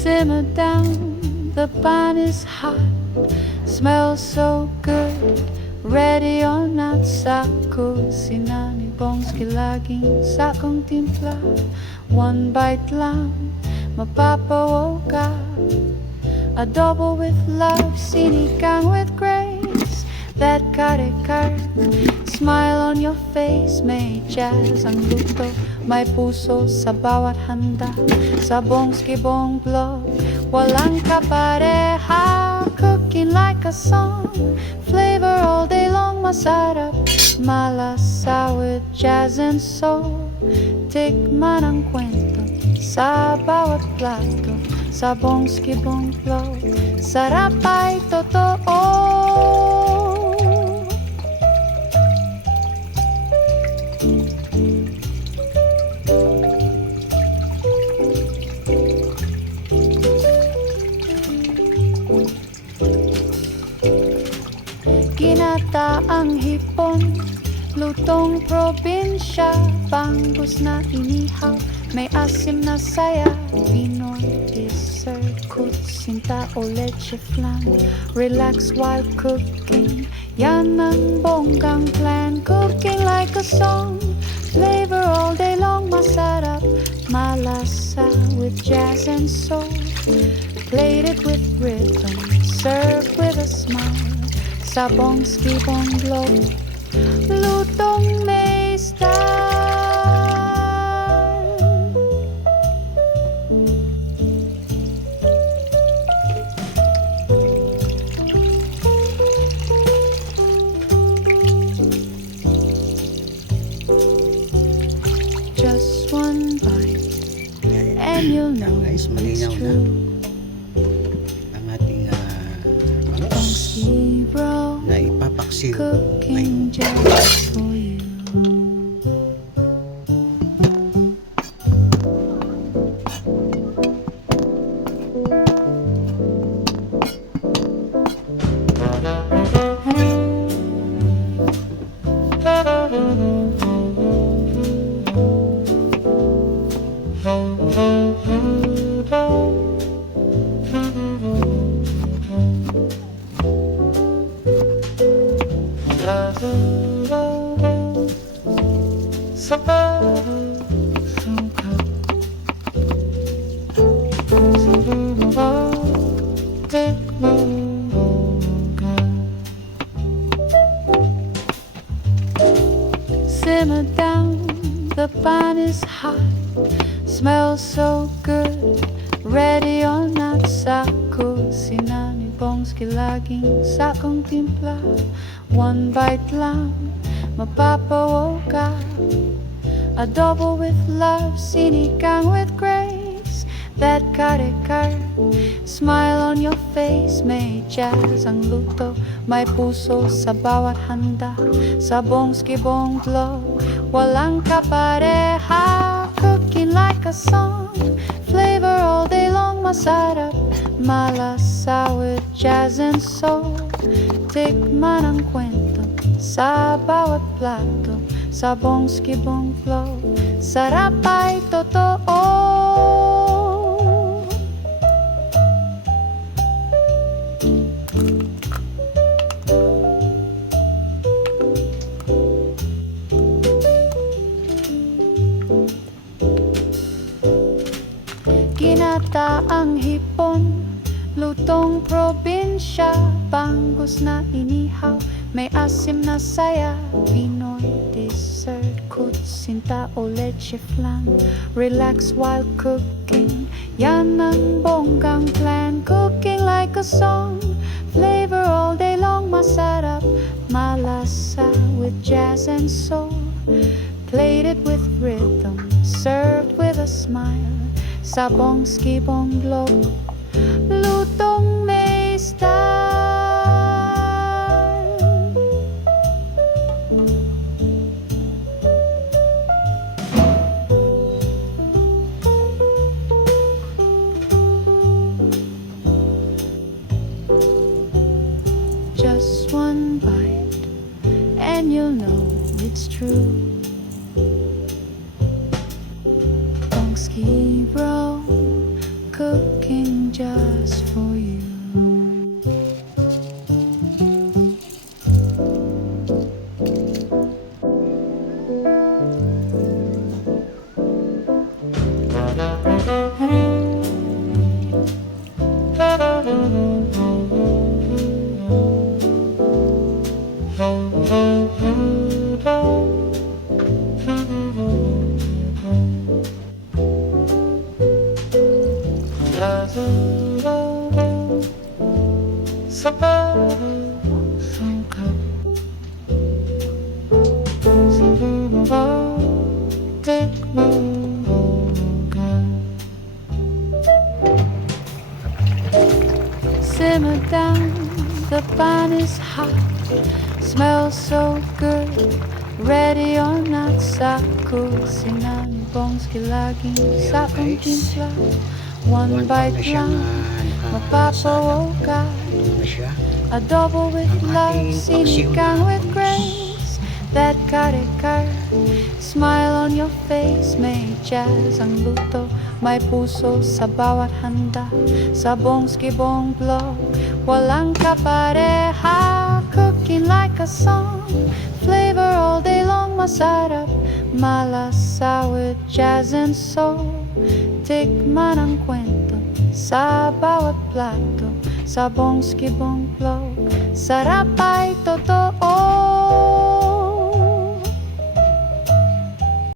Simmer down, the pan is hot, smells so good. Ready or not, sa kusina ni Bongskie laging sakong timpla. One bite lang, mapapawaw ka. Adobo with love, sinigang with grace. That kare-kare, smile on your face. May jazz ang luto, may puso sa bawat handa. Sa Bongskie Bong blog, walang kapareha. Cooking like a song, flavor all day long. Masarap, malasa with jazz and soul. Tikman ang kwento sa bawat plato. Sa Bongskie Bong blog, sarap ay totoo. Ginataang hipon, lutong probinsya, bangus na inihaw, may asim na saya. Pinoy dessert, kutsinta o leche flan. Relax while cooking, yan ang bonggang plan. Cooking like a song, flavor all day long. Masarap, malasa with jazz and soul. Plated with rhythm, served with a smile. Sa Bongskie Bong blog, lutong may style. Just one bite and you'll know Guys, it's malinaw na true. ang ating bangus Bongskie Bong, na ipapaksil cooking ngayon. just for you. Simmer down, the pan is hot, smells so good. Ready or not, sa kusina ni Bongskie laging sakong timpla. One bite lang, mapapawaw ka. Adobo with love, sinigang with grace. That kare-kare, smile on your face. May jazz ang luto, may puso sa bawat handa. Sa Bongskie Bong blog, walang kapareha. Cooking like a song, flavor all day long. Masarap, malasa with jazz and soul. Tikman ang kwento sa bawat plato. Sa Bongskie Bong blog, sarap ay totoo. Ginataang hipon, lutong probinsya, bangus na inihaw, may asim na saya. Pinoy dessert, kutsinta o leche flan. Relax while cooking, yan ang bonggang plan. Cooking like a song, flavor all day long. Masarap, malasa with jazz and soul. Plated with rhythm, served with a smile. sa Bongskie Bong blog. Lutong may style. Just one bite and you'll know it's true. Bongskie Bong, cooking just for you. Simmer down, the pan is hot, smells so good, ready or not sa culinary. Bongskie laging sa timpla. One bite lang, mapapawoka. Ito na siya. Adobo with love, sinigang with grace. That kare-kare, smile on your face. May jazz ang luto, may puso sa bawat handa. Sa Bongskie Bong blog, walang kapareha. Cooking like a song, flavor all day long. Masarap, malasa with jazz and soul. Tikman ang kwento sa bawat plato. Sa Bongskie Bong blog, sarap ay totoo.